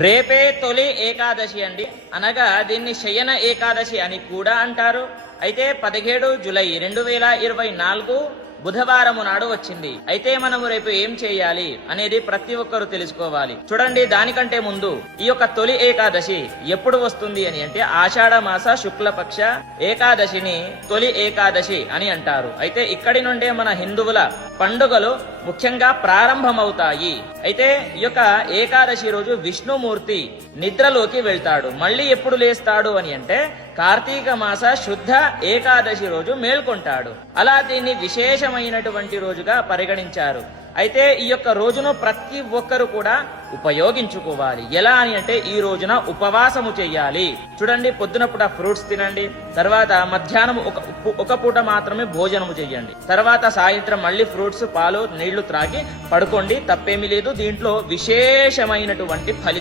రేపే తొలి ఏకాదశి అండి, అనగా దీన్ని శయన ఏకాదశి అని కూడా అంటారు. అయితే 17 జూలై 2024 బుధవారము నాడు వచ్చింది. అయితే మనము రేపు ఏం చేయాలి అనేది ప్రతి ఒక్కరూ తెలుసుకోవాలి. చూడండి, దానికంటే ముందు ఈ యొక్క తొలి ఏకాదశి ఎప్పుడు వస్తుంది అని అంటే ఆషాఢ మాస శుక్లపక్ష ఏకాదశిని తొలి ఏకాదశి అని అంటారు. అయితే ఇక్కడి నుండే మన హిందువుల పండుగలు ముఖ్యంగా ప్రారంభమవుతాయి. అయితే ఈ యొక్క ఏకాదశి రోజు విష్ణుమూర్తి నిద్రలోకి వెళ్తాడు. మళ్ళీ ఎప్పుడు లేస్తాడు అని అంటే కార్తీక మాస శుద్ధ ఏకాదశి రోజు మేల్కొంటాడు. అలా దీన్ని విశేషమైనటువంటి రోజుగా పరిగణించారు. అయితే ఈ యొక్క రోజును ప్రతి ఒక్కరు కూడా ఉపయోగించుకోవాలి. ఎలా అని అంటే ఈ రోజున ఉపవాసము చెయ్యాలి. చూడండి, పొద్దున పూట ఫ్రూట్స్ తినండి, తర్వాత మధ్యాహ్నం ఒక పూట మాత్రమే భోజనము చెయ్యండి, తర్వాత సాయంత్రం మళ్ళీ ఫ్రూట్స్ పాలు నీళ్లు త్రాగి పడుకోండి. తప్పేమీ లేదు. దీంట్లో విశేషమైనటువంటి ఫలితం